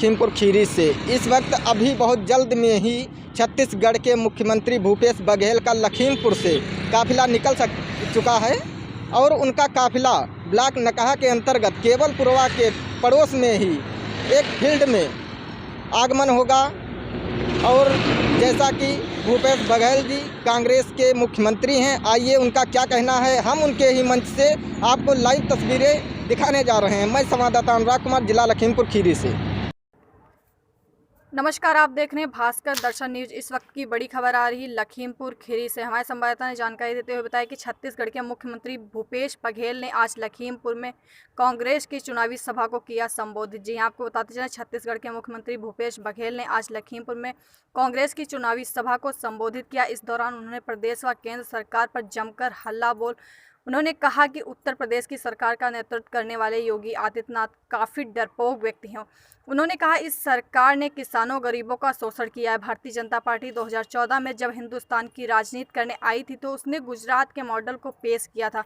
लखीमपुर खीरी से। इस वक्त अभी बहुत जल्द में ही छत्तीसगढ़ के मुख्यमंत्री भूपेश बघेल का लखीमपुर से काफिला निकल चुका है और उनका काफिला ब्लॉक नकहा के अंतर्गत केवलपुरवा के पड़ोस में ही एक फील्ड में आगमन होगा। और जैसा कि भूपेश बघेल जी कांग्रेस के मुख्यमंत्री हैं, आइए उनका क्या कहना है हम उनके ही मंच से आपको लाइव तस्वीरें दिखाने जा रहे हैं। मैं संवाददाता अनुराग कुमार, जिला लखीमपुर खीरी से। नमस्कार, आप देख रहे हैं भास्कर दर्शन न्यूज। इस वक्त की बड़ी खबर आ रही लखीमपुर खीरी से। हमारे संवाददाता ने जानकारी देते हुए बताया कि छत्तीसगढ़ के मुख्यमंत्री भूपेश बघेल ने आज लखीमपुर में कांग्रेस की चुनावी सभा को किया संबोधित। जी आपको बताते चलें, छत्तीसगढ़ के मुख्यमंत्री भूपेश बघेल ने आज लखीमपुर में कांग्रेस की चुनावी सभा को संबोधित किया। इस दौरान उन्होंने प्रदेश व केंद्र सरकार पर जमकर हल्ला बोल उन्होंने कहा कि उत्तर प्रदेश की सरकार का नेतृत्व करने वाले योगी आदित्यनाथ काफ़ी डरपोक व्यक्ति हैं। उन्होंने कहा इस सरकार ने किसानों गरीबों का शोषण किया है। भारतीय जनता पार्टी 2014 में जब हिंदुस्तान की राजनीति करने आई थी तो उसने गुजरात के मॉडल को पेश किया था।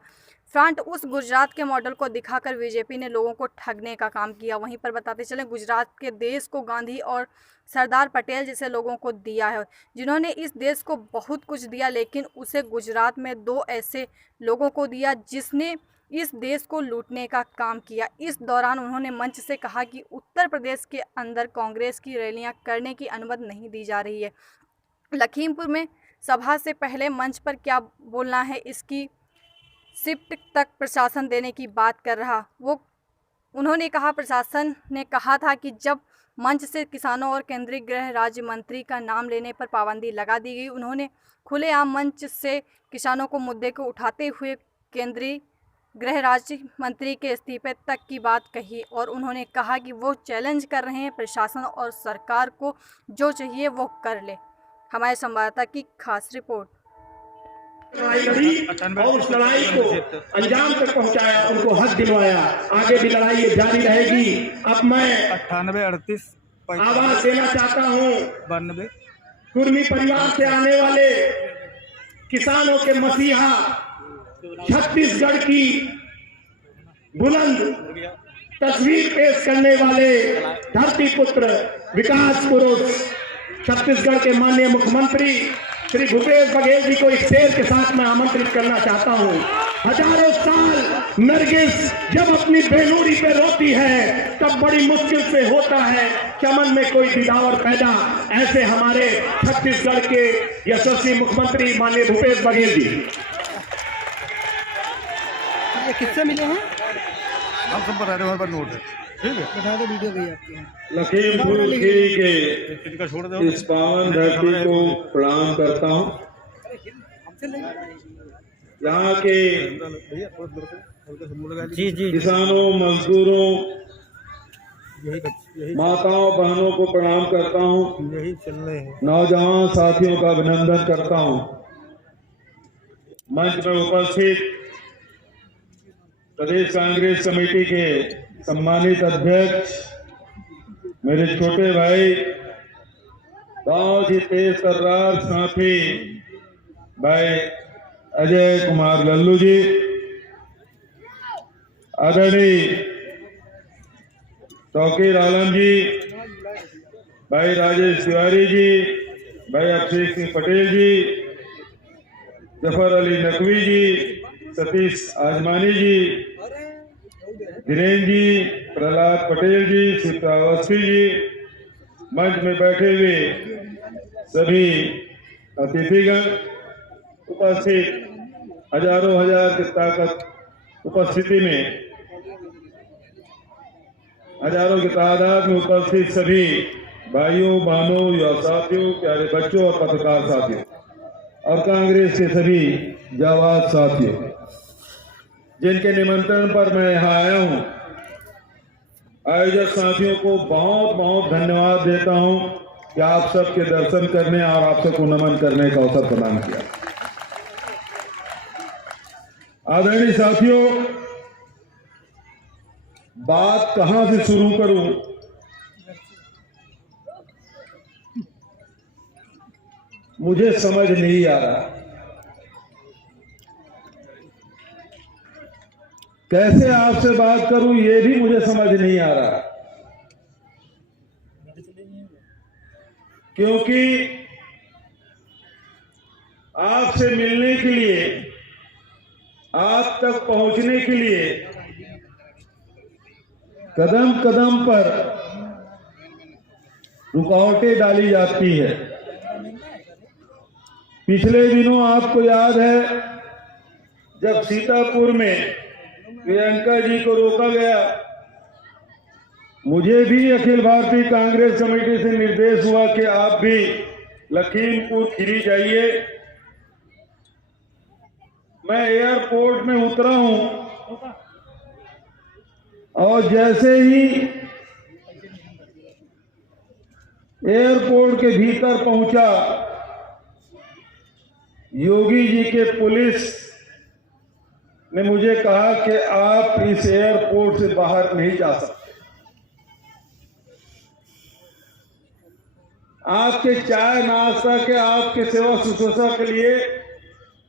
फ्रंट उस गुजरात के मॉडल को दिखाकर बीजेपी ने लोगों को ठगने का काम किया। वहीं पर बताते चलें, गुजरात के देश को गांधी और सरदार पटेल जैसे लोगों को दिया है, जिन्होंने इस देश को बहुत कुछ दिया, लेकिन उसे गुजरात में दो ऐसे लोगों को दिया जिसने इस देश को लूटने का काम किया। इस दौरान उन्होंने मंच से कहा कि उत्तर प्रदेश के अंदर कांग्रेस की रैलियां करने की अनुमति नहीं दी जा रही है। लखीमपुर में सभा से पहले मंच पर क्या बोलना है इसकी शिफ्ट तक प्रशासन देने की बात कर रहा उन्होंने कहा प्रशासन ने कहा था कि जब मंच से किसानों और केंद्रीय गृह राज्य मंत्री का नाम लेने पर पाबंदी लगा दी गई। उन्होंने खुलेआम मंच से किसानों को मुद्दे को उठाते हुए केंद्रीय गृह राज्य मंत्री के इस्तीफे तक की बात कही और उन्होंने कहा कि वो चैलेंज कर रहे हैं प्रशासन और सरकार को, जो चाहिए वो कर ले। हमारे संवाददाता की खास रिपोर्ट। लड़ाई लड़ी और उस लड़ाई को अंजाम तक पहुंचाया, उनको हक दिलवाया। आगे भी लड़ाई जारी रहेगी। अब मैं 98 38 आवाज देना चाहता हूं 92 कुर्मी परिवार से आने वाले किसानों के मसीहा, छत्तीसगढ़ की बुलंद तस्वीर पेश करने वाले धरती पुत्र, विकास पुरुष, छत्तीसगढ़ के माननीय मुख्यमंत्री श्री भूपेश बघेल जी को एक शेर के साथ मैं आमंत्रित करना चाहता हूं। हजारों साल नरगिस जब अपनी बेनूरी पे रोती है तब बड़ी मुश्किल से होता है चमन में कोई दिलावर पैदा। ऐसे हमारे छत्तीसगढ़ के यशस्वी मुख्यमंत्री माननीय भूपेश बघेल जी। ये किससे मिले हैं? हम सब बता रहे हैं, हमारे पास नोट है। ठीक है, बता दो, वीडियो गई आपकी। लखीमपुर खीरी के इस पावन धरती को प्रणाम करता हूँ। यहाँ के किसानों, मजदूरों, माताओं, बहनों को प्रणाम करता हूँ। नौजवान साथियों का अभिनंदन करता हूँ। मंच पर उपस्थित प्रदेश कांग्रेस कमेटी के सम्मानित अध्यक्ष, मेरे छोटे भाई, बहुत ही तेज तर्रार साथी भाई अजय कुमार लल्लू जी, आदरणीय तौकीर आलम जी, भाई राजेश तिवारी जी, भाई अभिषेक सिंह पटेल जी, जफर अली नकवी जी, सतीश आजमानी जी, धीरेन्द्र जी, प्रहलाद पटेल जी, सीतावस्थी जी, मंच में बैठे हुए सभी अतिथिगण, उपस्थित हजारों हजार की ताकत उपस्थिति में, हजारों की तादाद में उपस्थित सभी भाइयों, बहनों, युवा साथियों, प्यारे बच्चों और पत्रकार साथियों और कांग्रेस के सभी जाबाज साथियों, जिनके निमंत्रण पर मैं यहाँ आया हूँ, आयोजक साथियों को बहुत बहुत धन्यवाद देता हूँ कि आप सबके दर्शन करने और आप सबको नमन करने का अवसर प्रदान किया। आदरणीय साथियों, बात कहां से शुरू करूं? मुझे समझ नहीं आ रहा। कैसे आपसे बात करूं ये भी मुझे समझ नहीं आ रहा। क्योंकि आपसे मिलने के लिए, आप तक पहुंचने के लिए कदम कदम पर रुकावटें डाली जाती है। पिछले दिनों आपको याद है जब सीतापुर में प्रियंका जी को रोका गया, मुझे भी अखिल भारतीय कांग्रेस कमेटी से निर्देश हुआ कि आप भी लखीमपुर खीरी जाइए। मैं एयरपोर्ट में उतरा हूं और जैसे ही एयरपोर्ट के भीतर पहुंचा, योगी जी के पुलिस ने मुझे कहा कि आप इस एयरपोर्ट से बाहर नहीं जा सकते। आपके चाय नाश्ता के, आपके सेवा शुश्रूषा के लिए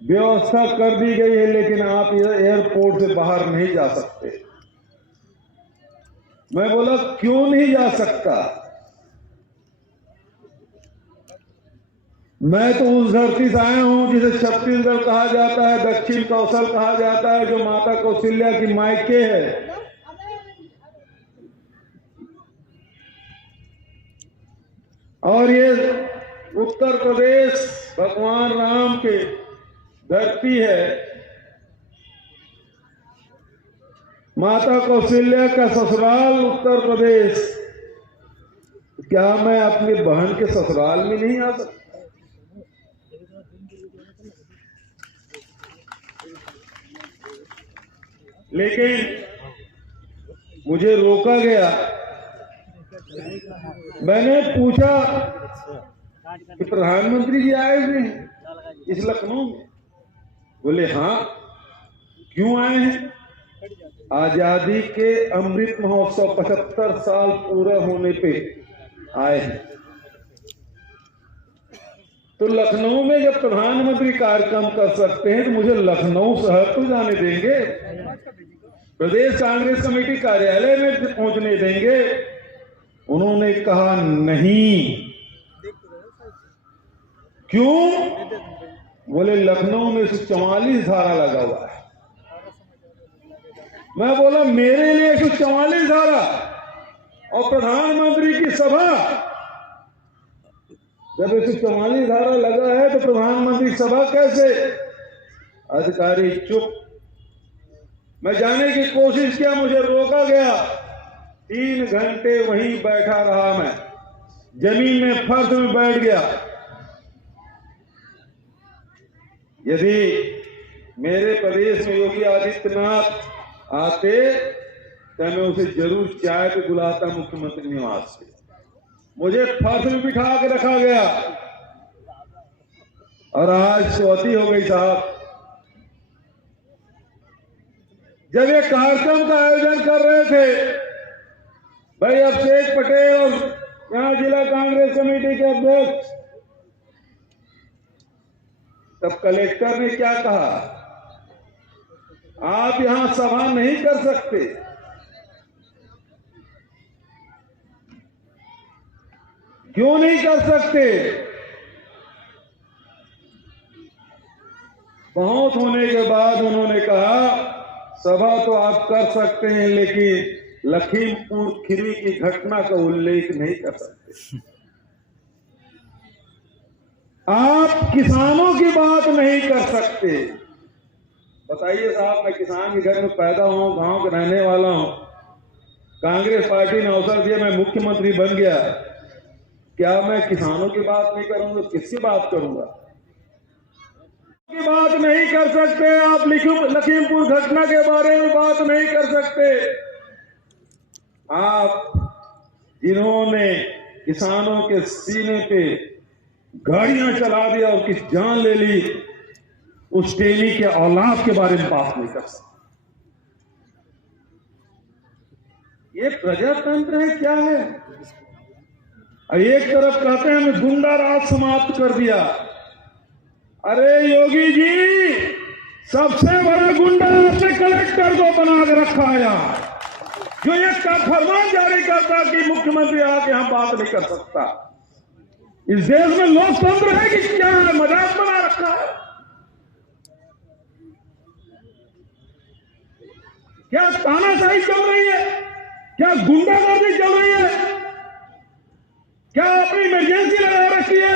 व्यवस्था कर दी गई है, लेकिन आप एयरपोर्ट से बाहर नहीं जा सकते। मैं बोला क्यों नहीं जा सकता? मैं तो उस धरती से आया हूं जिसे छत्तीसगढ़ कहा जाता है, दक्षिण कौशल कहा जाता है, जो माता कौशल्या की मायके है। और ये उत्तर प्रदेश भगवान राम के धरती है। माता कौशल्या का ससुराल उत्तर प्रदेश। क्या मैं अपनी बहन के ससुराल में नहीं आ सकता? लेकिन मुझे रोका गया। मैंने पूछा कि प्रधानमंत्री जी आए हुए हैं इस लखनऊ में? बोले हाँ। क्यों आए हैं? आजादी के अमृत महोत्सव 75 साल पूरा होने पे आए हैं। तो लखनऊ में जब प्रधानमंत्री कार्यक्रम कर सकते हैं तो मुझे लखनऊ शहर तो जाने देंगे, प्रदेश कांग्रेस कमेटी कार्यालय में पहुंचने देंगे? उन्होंने कहा नहीं। क्यों? बोले लखनऊ में 144 धारा लगा हुआ है। मैं बोला मेरे लिए 144 धारा और प्रधानमंत्री की सभा? जब 144 धारा लगा है तो प्रधानमंत्री सभा कैसे? अधिकारी चुप। मैं जाने की कोशिश किया, मुझे रोका गया। 3 घंटे वहीं बैठा रहा। मैं जमीन में, फर्श में बैठ गया। यदि मेरे प्रदेश में योगी आदित्यनाथ आते तो मैं उसे जरूर चाय पे बुलाता मुख्यमंत्री निवास से। मुझे फर्श में बिठा के रखा गया और आज चौथी हो गई साहब। जब ये कार्यक्रम का आयोजन कर रहे थे, भाई अभिषेक पटेल और यहां जिला कांग्रेस कमेटी के अध्यक्ष, तब कलेक्टर ने क्या कहा? आप यहां सभा नहीं कर सकते। क्यों नहीं कर सकते? बहुत होने के बाद उन्होंने कहा सभा तो आप कर सकते हैं, लेकिन लखीमपुर खीरी की घटना का उल्लेख नहीं कर सकते। आप किसानों की बात नहीं कर सकते। बताइए साहब, मैं किसान के घर में पैदा हूं, गांव का रहने वाला हूं। कांग्रेस पार्टी ने अवसर दिया, मैं मुख्यमंत्री बन गया। क्या मैं किसानों की बात नहीं करूंगा? किसकी बात करूंगा? की बात नहीं कर सकते आप। लखीमपुर घटना के बारे में बात नहीं कर सकते आप, जिन्होंने किसानों के सीने पे गाड़ियां चला दिया और किस जान ले ली, उस टेनी के औलाद के बारे में बात नहीं कर सकते। ये प्रजातंत्र है क्या है? एक तरफ कहते हैं हमने गुंडा राज समाप्त कर दिया। अरे योगी जी, सबसे बड़ा गुंडा आपने कलेक्टर को बना के रखा है, जो एक का फरमान जारी करता कि मुख्यमंत्री आके यहां बात नहीं कर सकता। इस देश में लोकतंत्र है कि क्या है? मजाक बना रखा है। क्या तानाशाही चल रही है? क्या गुंडागर्दी चल रही है? क्या अपनी इमरजेंसी लगा रखी है?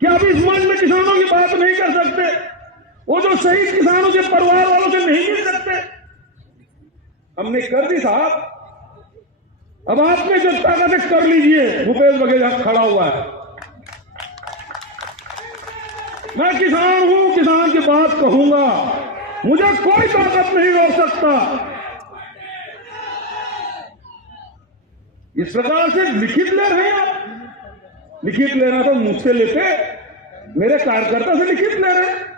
क्या आप इस मंच में किसानों की बात नहीं कर सकते? वो जो शहीद किसानों के परिवार वालों से नहीं मिल सकते? हमने कर दी साहब, अब आपने जो ताकत है कर लीजिए। भूपेश बघेल खड़ा हुआ है। मैं किसान हूं, किसान की बात कहूंगा, मुझे कोई ताकत नहीं रोक सकता। इस प्रकार से लिखित ले रहे हैं आप। लिखित लेना तो मुझसे लेते, मेरे कार्यकर्ता से लिखित ले रहे हैं।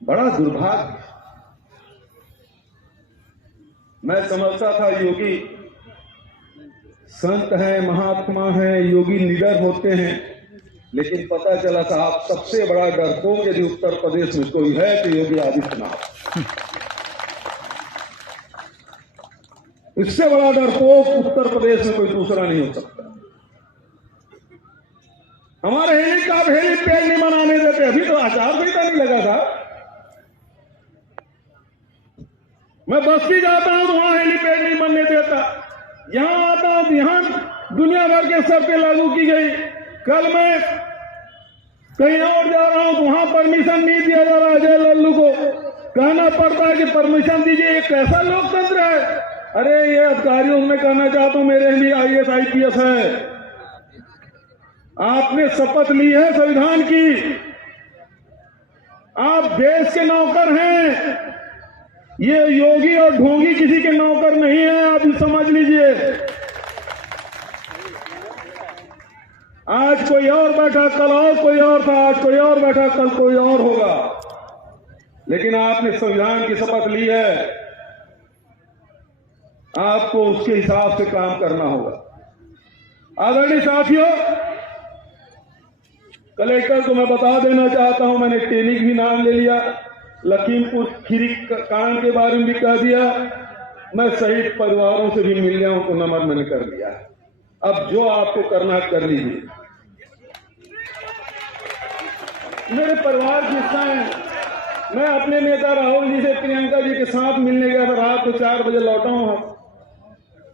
बड़ा दुर्भाग्य। मैं समझता था योगी संत हैं, महात्मा हैं, योगी निडर होते हैं, लेकिन पता चला साहब सबसे बड़ा डरपोक यदि उत्तर प्रदेश में कोई है तो योगी आदित्यनाथ। इससे बड़ा डरपोक उत्तर प्रदेश में कोई दूसरा नहीं हो सकता। हमारे हेलीपैड नहीं बनाने देते। अभी तो आचार संहिता नहीं लगा था। मैं बस्ती जाता हूं तो वहां हेलीपैड नहीं बनने देता। यहां आता हूं तो यहां दुनिया भर के स्तर पे लागू की गई। कल मैं कहीं और जा रहा हूं तो वहां परमिशन नहीं दिया जा रहा। अजय लल्लू को कहना पड़ता है कि परमिशन दीजिए। ये कैसा लोकतंत्र है? अरे ये अधिकारियों में कहना चाहता हूं, मेरे भी IAS IPS है। आपने शपथ ली है संविधान की, आप देश के नौकर हैं। ये योगी और ढोंगी किसी के नौकर नहीं है, आप समझ लीजिए। आज कोई और बैठा, कल और कोई और था, आज कोई और बैठा, कल कोई और होगा। लेकिन आपने संविधान की शपथ ली है, आपको उसके हिसाब से काम करना होगा। आदरणीय साथियों, कलेक्टर को मैं बता देना चाहता हूं, मैंने टेनिक भी नाम ले लिया, लखीमपुर खीरी कांड के बारे में भी कह दिया। मैं शहीद परिवारों से भी मिल जाऊं तो नमन मैंने कर लिया है। अब जो आपको करना कर लीजिए। मेरे परिवार की इच्छाएं, मैं अपने नेता राहुल जी से प्रियंका जी के साथ मिलने गया था। रात को 4 बजे लौटा हूं।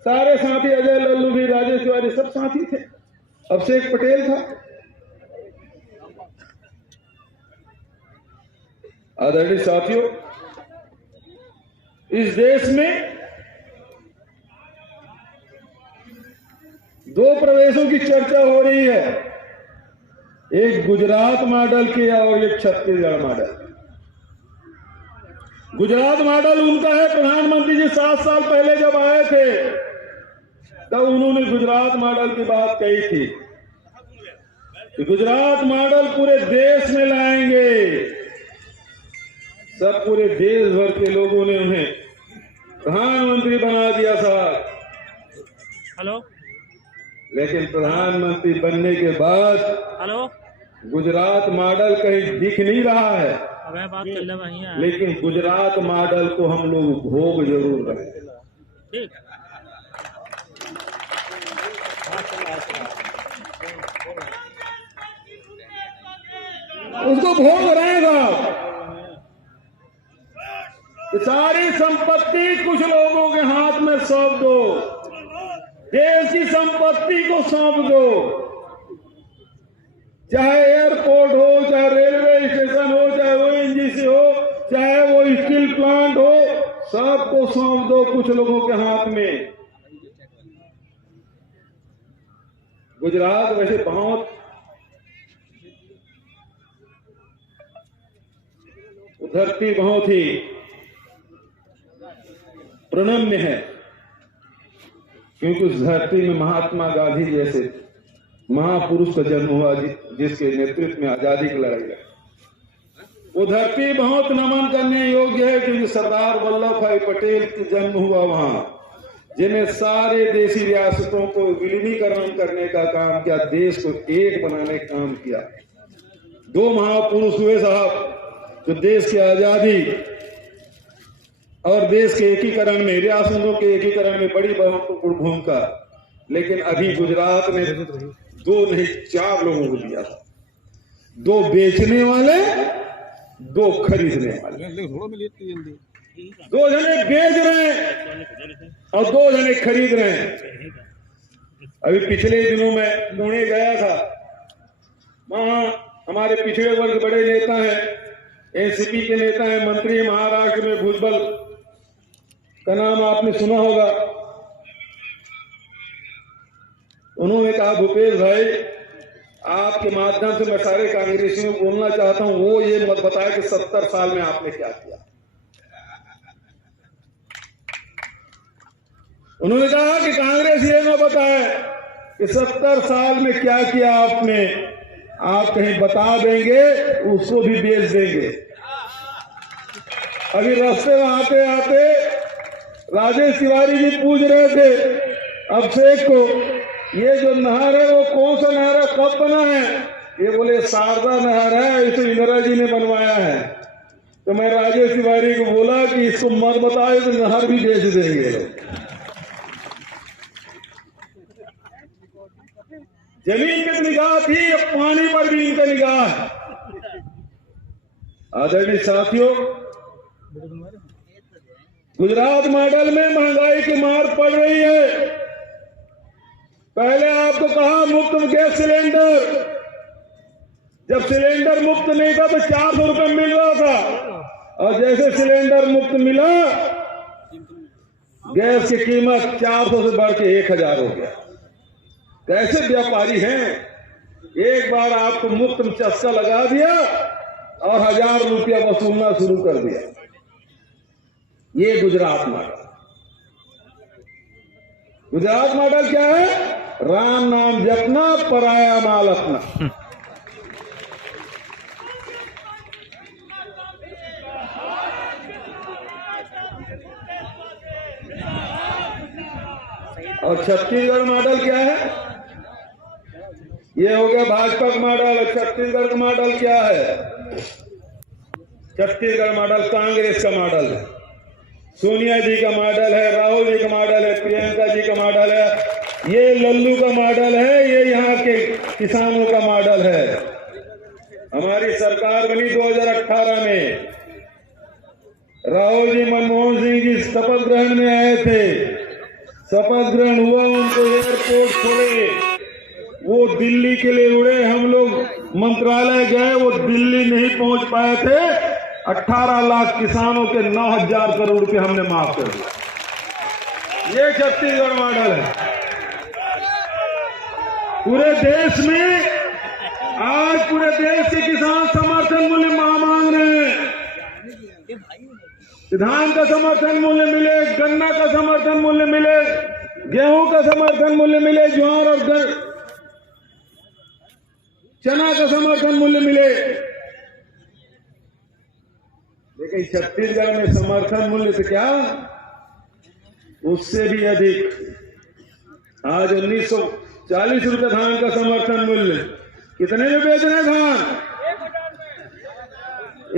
सारे साथी, अजय लल्लू भी, राजेश तिवारी, सब साथी थे। अभिषेक पटेल था। आदरणीय साथियों, इस देश में 2 प्रदेशों की चर्चा हो रही है, एक गुजरात मॉडल की और एक छत्तीसगढ़ मॉडल। गुजरात मॉडल उनका है। प्रधानमंत्री जी 7 साल पहले जब आए थे तब उन्होंने गुजरात मॉडल की बात कही थी कि गुजरात मॉडल पूरे देश में लाएंगे। सब पूरे देश भर के लोगों ने उन्हें प्रधानमंत्री बना दिया था। हेलो। लेकिन प्रधानमंत्री बनने के बाद हेलो, गुजरात मॉडल कहीं दिख नहीं रहा है। अब बात कर ले वहीं है। लेकिन गुजरात मॉडल को हम लोग भोग जरूर रहे। ठीक। उसको भोग रहेगा। सारी संपत्ति कुछ लोगों के हाथ में सौंप दो, देश की संपत्ति को सौंप दो। चाहे एयरपोर्ट हो, चाहे रेलवे स्टेशन हो, चाहे ONGC हो, चाहे वो स्टील प्लांट हो, सबको सौंप दो कुछ लोगों के हाथ में। गुजरात वैसे बहुत धरती बहुत ही प्रणम्य है, क्योंकि उस धरती में महात्मा गांधी जैसे महापुरुष का जन्म हुआ, जिसके नेतृत्व में आजादी की लड़ाई लड़ी। वो धरती बहुत नमन करने योग्य है, क्योंकि सरदार वल्लभ भाई पटेल का जन्म हुआ वहां, जिन्हें सारे देशी रियासतों को विलीनीकरण करने का काम किया, देश को एक बनाने का काम किया। 2 महापुरुष हुए साहब जो देश की आजादी और देश के एकीकरण में, रियासतों के एकीकरण में बड़ी महत्वपूर्ण भूमिका। लेकिन अभी गुजरात में 2 नहीं 4 लोगों को दिया था, 2 बेचने वाले, 2 खरीदने वाले। 2 जने बेच रहे हैं और 2 जने खरीद रहे हैं। अभी पिछले दिनों में पुणे गया था, वहां हमारे पिछड़े वर्ग के बड़े नेता हैं, एनसीपी के नेता हैं, मंत्री महाराष्ट्र में भुजबल का नाम आपने सुना होगा। उन्होंने कहा, भूपेश भाई आपके माध्यम से मैं सारे कांग्रेसियों को बोलना चाहता हूं, वो ये मत बताया कि 70 साल में आपने क्या किया। उन्होंने कहा कि कांग्रेस ये न बताए कि 70 साल में क्या किया आपने, आप कहीं बता देंगे उसको भी बेच देंगे। अभी रास्ते में आते आते राजेश तिवारी जी पूछ रहे थे अभिषेक को, ये जो नहर है वो कौन सा नहर है, कब बना है? ये बोले शारदा नहर है, इसे इंदिरा जी ने बनवाया है। तो मैं राजेश तिवारी को बोला कि इसको मत बताए तो नहर भी बेच देंगे लोग। जमीन की निगाह थी, अब पानी पर भी इनका निगाह है। आदरणीय साथियों, गुजरात मॉडल में महंगाई की मार पड़ रही है। पहले आपको कहा मुफ्त गैस सिलेंडर, जब सिलेंडर मुफ्त नहीं था तो 400 रुपए मिल रहा था, और जैसे सिलेंडर मुफ्त मिला गैस की कीमत 400 से बढ़ के 1000 हो गया। कैसे व्यापारी हैं, एक बार आपको मुफ्त में चस्का लगा दिया और 1000 रुपया वसूलना शुरू कर दिया। ये गुजरात मॉडल। गुजरात मॉडल क्या है? राम नाम जपना, पराया माल अपना। और छत्तीसगढ़ मॉडल क्या है? ये हो गया भाजपा का मॉडल। और छत्तीसगढ़ का मॉडल क्या है? छत्तीसगढ़ मॉडल कांग्रेस का मॉडल है, सोनिया जी का मॉडल है, राहुल जी का मॉडल है, प्रियंका जी का मॉडल है, ये लल्लू का मॉडल है, ये यहाँ के किसानों का मॉडल है। हमारी सरकार बनी 2018 में, राहुल जी मनमोहन सिंह जी शपथ ग्रहण में आए थे। शपथ ग्रहण हुआ, उनको एयरपोर्ट खोले, वो दिल्ली के लिए उड़े, हम लोग मंत्रालय गए, वो दिल्ली नहीं पहुंच पाए थे। 18 लाख किसानों के 9000 करोड़ रुपए हमने माफ कर दिया। ये छत्तीसगढ़ मॉडल है। पूरे देश में आज पूरे देश के किसान समर्थन मूल्य मांग रहे हैं। धान का समर्थन मूल्य मिले, गन्ना का समर्थन मूल्य मिले, गेहूं का समर्थन मूल्य मिले, ज्वार और चना का समर्थन मूल्य मिले। लेकिन छत्तीसगढ़ में समर्थन मूल्य तो क्या, उससे भी अधिक। आज 1940 रुपए धान का समर्थन मूल्य। कितने में बेच रहे धान?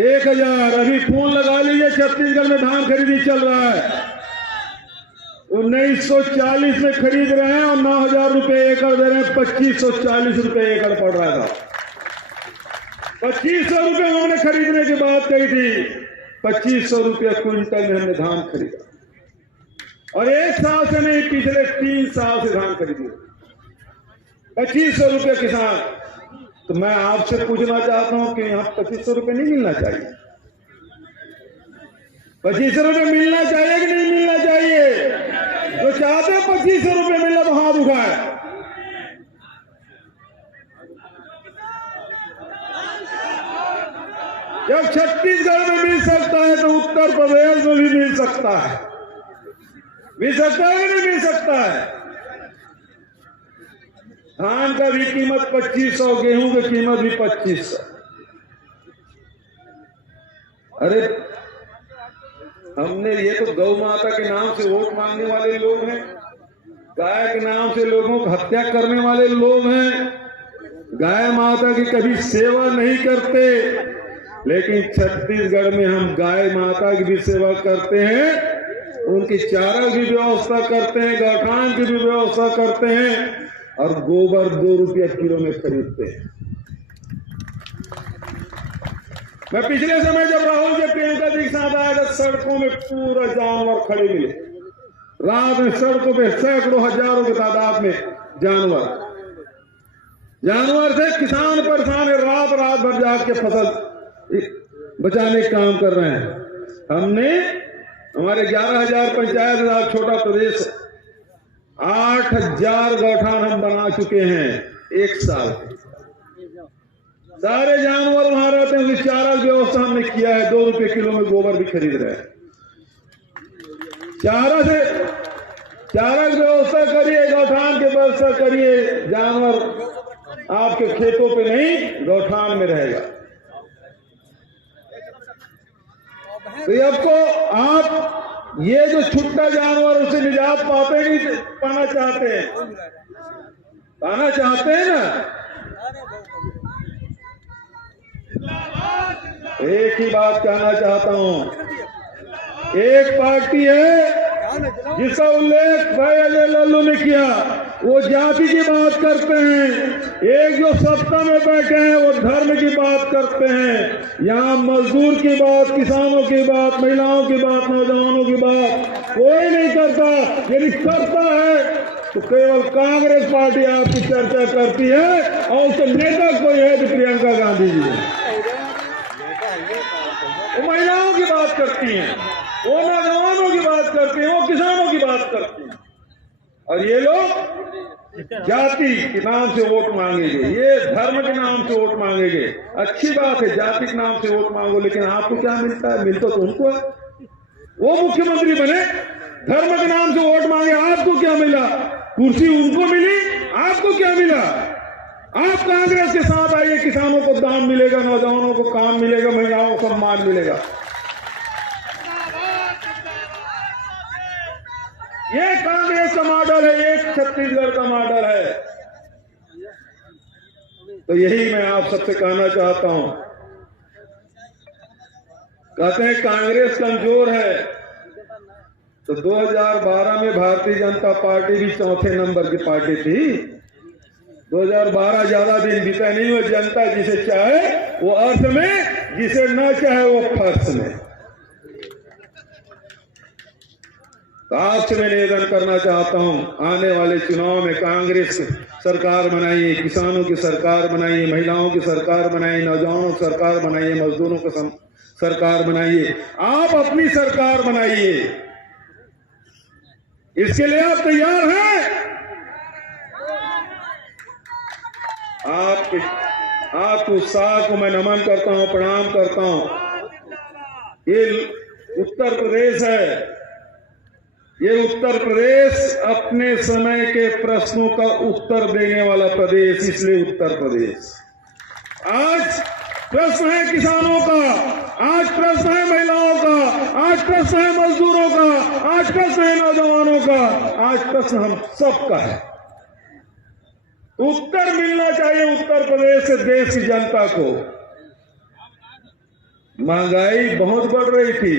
1000। अभी फोन लगा लीजिए, छत्तीसगढ़ में धान खरीदी चल रहा है। 1940 में खरीद रहे हैं और 9000 रुपए एकड़ दे रहे हैं। 2540 रुपए एकड़ पड़ रहा था। 2500 रुपए हमने खरीदने की बात कही थी, 2500 रुपया क्विंटल में हमने धान खरीदा। और 1 साल से नहीं, पिछले 3 साल से धान खरीदी। 2500 रुपये किसान। तो मैं आपसे पूछना चाहता हूं कि यहाँ 2500 रुपये नहीं मिलना चाहिए? 2500 रुपये मिलना चाहिए कि नहीं मिलना चाहिए? जो चाहते 2500 रुपये मिलना तो हाथ उठाए। जब छत्तीसगढ़ में मिल सकता है तो उत्तर प्रदेश में भी मिल सकता है। मिल सकता है कि नहीं मिल सकता है? धान का भी कीमत 2500, गेहूं की कीमत भी 2500। अरे हमने, ये तो गौ माता के नाम से वोट मांगने वाले लोग हैं, गाय के नाम से लोगों को हत्या करने वाले लोग हैं, गाय माता की कभी सेवा नहीं करते, लेकिन छत्तीसगढ़ में हम गाय माता की भी सेवा करते हैं, उनकी चारा की व्यवस्था करते हैं, गौठान की भी व्यवस्था करते हैं और गोबर 2 रुपया किलो में खरीदते हैं। मैं पिछले समय जब राहुल जी प्रियंका जी के साथ आया था, सड़कों में पूरा जानवर खड़े मिले। रात में सड़कों पे सैकड़ों हजारों की तादाद में जानवर से किसान परेशान है, रात भर जाग के फसल बचाने का काम कर रहे हैं। हमने हमारे 11,000 पंचायत छोटा प्रदेश 8,000 गौठान हम बना चुके हैं 1 साल। सारे जानवर वहां रहते हैं, उसकी चारा की व्यवस्था हमने किया है। 2 रुपए किलो में गोबर भी खरीद रहे हैं। चारा की व्यवस्था करिए, गौठान की व्यवस्था करिए, जानवर आपके खेतों पे नहीं गौठान में रहेगा। तो आपको आप ये जो छुट्टा जानवर उसे निजात पाना चाहते हैं ना। एक ही बात कहना चाहता हूं, एक पार्टी है जिसका उल्लेख भाई अजय लल्लू ने किया, वो जाति की बात करते हैं। एक जो सत्ता में बैठे हैं वो धर्म की बात करते हैं। यहाँ मजदूर की बात, किसानों की बात, महिलाओं की बात, नौजवानों की बात कोई नहीं करता। यदि करता है तो केवल कांग्रेस पार्टी आपकी चर्चा करती है और उसके नेता कोई है तो प्रियंका गांधी जी है। वो महिलाओं की बात करती हैं, वो नौजवानों की बात करती हैं, वो किसानों की बात करती हैं। और ये लोग जाति के नाम से वोट मांगेंगे, ये धर्म के नाम से वोट मांगेंगे। अच्छी बात है, जाति के नाम से वोट मांगो, लेकिन आपको क्या मिलता है? मिलता तो उनको है। वो मुख्यमंत्री बने, धर्म के नाम से वोट मांगे, आपको क्या मिला? कुर्सी उनको मिली, आपको क्या मिला? आप कांग्रेस के साथ आइए, किसानों को दाम मिलेगा, नौजवानों को काम मिलेगा, महिलाओं को सम्मान मिलेगा। ये कांग्रेस का मॉडल है, एक छत्तीसगढ़ का मॉडल है। तो यही मैं आप सबसे कहना चाहता हूं। कहते हैं कांग्रेस कमजोर है, तो 2012 में भारतीय जनता पार्टी भी 4थे नंबर की पार्टी थी। 2012 ज्यादा दिन बीता नहीं हुआ। जनता जिसे चाहे वो अर्थ में, जिसे न चाहे वो फर्श में। तो आपसे मैं निवेदन करना चाहता हूं, आने वाले चुनाव में कांग्रेस सरकार बनाइए, किसानों की सरकार बनाइए, महिलाओं की सरकार बनाइए, नौजवानों की सरकार बनाइए, मजदूरों की सरकार बनाइए। आप अपनी सरकार बनाइए। इसके लिए आप तैयार हैं? आपके उत्साह को मैं नमन करता हूं, प्रणाम करता हूं। ये उत्तर प्रदेश है, ये उत्तर प्रदेश अपने समय के प्रश्नों का उत्तर देने वाला प्रदेश, इसलिए उत्तर प्रदेश। आज प्रश्न है किसानों का, आज प्रश्न है महिलाओं का, आज प्रश्न है मजदूरों का, आज प्रश्न है नौजवानों का, आज प्रश्न हम सबका है। उत्तर मिलना चाहिए उत्तर प्रदेश से देश की जनता को। महंगाई बहुत बढ़ रही थी,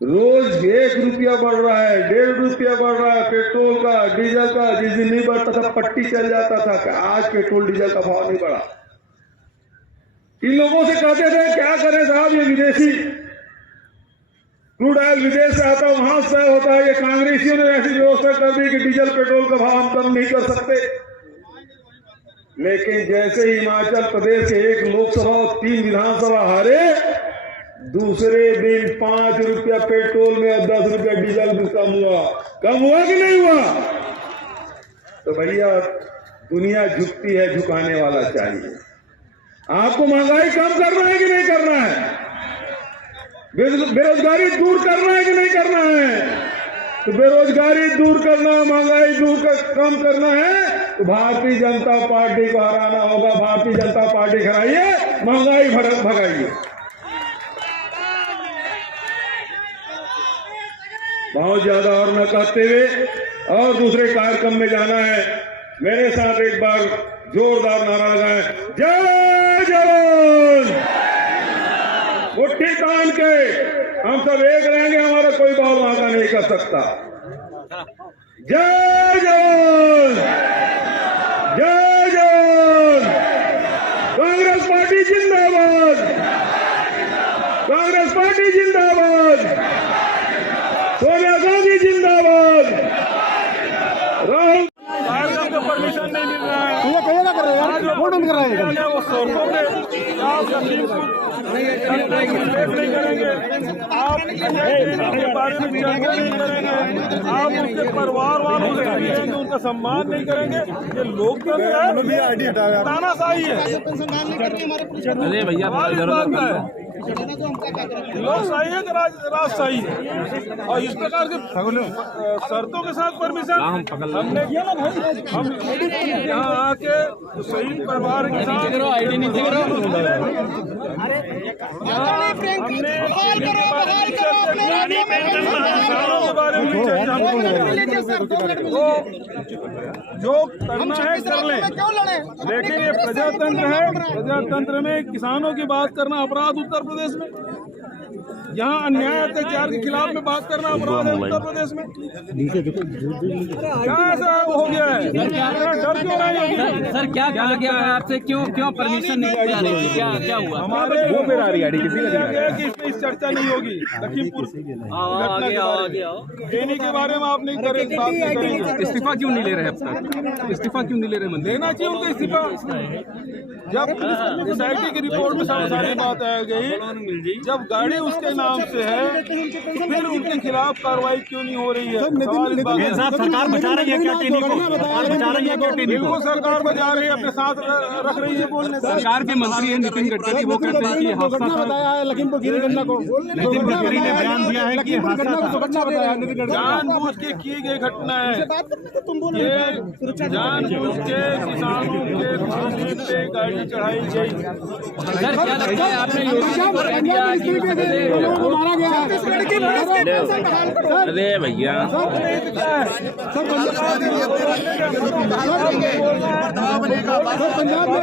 रोज 1 रुपया बढ़ रहा है, 1.5 रुपया बढ़ रहा है पेट्रोल का, डीजल का। जिस दिन नहीं बढ़ता था पट्टी चल जाता था कि आज पेट्रोल डीजल का भाव नहीं बढ़ा। इन लोगों से कहते थे क्या करें साहब, ये विदेशी क्रूड ऑयल विदेश से आता, वहां से होता है। ये कांग्रेसियों ने ऐसी व्यवस्था कर दी कि डीजल पेट्रोल का भाव हम कम नहीं कर सकते। लेकिन जैसे ही हिमाचल प्रदेश के 1 लोकसभा और 3 विधानसभा हारे, दूसरे दिन 5 रुपया पेट्रोल में और 10 रुपया डीजल भी कम हुआ कि नहीं हुआ? तो भैया दुनिया झुकती है, झुकाने वाला चाहिए। आपको महंगाई कम करना है कि नहीं करना है? बेरोजगारी दूर करना है कि नहीं करना है? तो बेरोजगारी दूर करना, महंगाई कम करना है तो भारतीय जनता पार्टी को हराना होगा। भारतीय जनता पार्टी हराइए, महंगाई भगाइए। बहुत ज्यादा और न कहते हुए और दूसरे कार्यक्रम में जाना है। मेरे साथ एक बार जोरदार नारा लगाएं, जय जवान। तान के हम सब एक रहेंगे, हमारा कोई भाव वादा नहीं कर सकता। जय जवान, जय जवान। कांग्रेस पार्टी जिंदाबाद, कांग्रेस पार्टी जिंदाबाद, सोनिया गांधी जिंदाबाद। राहुल परमिशन नहीं मिल रहा है, वो सड़कों पे आप नहीं करेंगे, आप के बारे में चर्चा नहीं करेंगे, आप उनके परिवार वालों से करेंगे, उनका सम्मान नहीं करेंगे। ये लोकतंत्र है, तानाशाही है। अरे भैया लोकशाही है कि राजशाही है? और इस प्रकार के शर्तों के साथ परमिशन हमने किया ना भाई। हम यहाँ आके शहीद परिवार के साथ के बारे में जो करना है कर लें, लेकिन ये प्रजातंत्र है। प्रजातंत्र में किसानों की बात करना अपराध उत्तर प्रदेश में, यहाँ अन्याय अत्याचार के खिलाफ में बात करना अपराध है उत्तर प्रदेश में। क्या ऐसा हो गया है? डर क्यों रहे हैं? सर क्या कहा गया है आपसे? क्यों परमिशन नहीं दिया रही? क्या हुआ? हमारे वो पे आ रही है किसी कि इसमें इस चर्चा नहीं होगी। लखीमपुर देने के बारे में आप नहीं करेंगे। इस्तीफा क्यों नहीं ले रहे अब तक? इस्तीफा क्यों नहीं ले रहे मंत्री? देना चाहिए उनको इस्तीफा। जब SIT की रिपोर्ट में सारी बात आ गई, जब गाड़ी उसके नाम से है तो फिर उनके खिलाफ कार्रवाई क्यों नहीं हो रही है? सरकार बचा रही है क्या टीनी को? बचा रही है क्या टीनी को? बिल्कुल सरकार बचा रही है, अपने साथ रख रही है। बोलने सरकार के मंत्री है नितिन गडकरी, वो कहते हैं कि हादसा बताया है लखीमपुर खीरी घटना को। नितिन गडकरी ने बयान दिया है कि जानबूझ के की गई घटना है। ये जानबूझ के किसानों के फांसी पे गाड़ी चढ़ाई गई। सर क्या लगता है आपने योगी पर मारा गया है? अरे भैया पंजाब में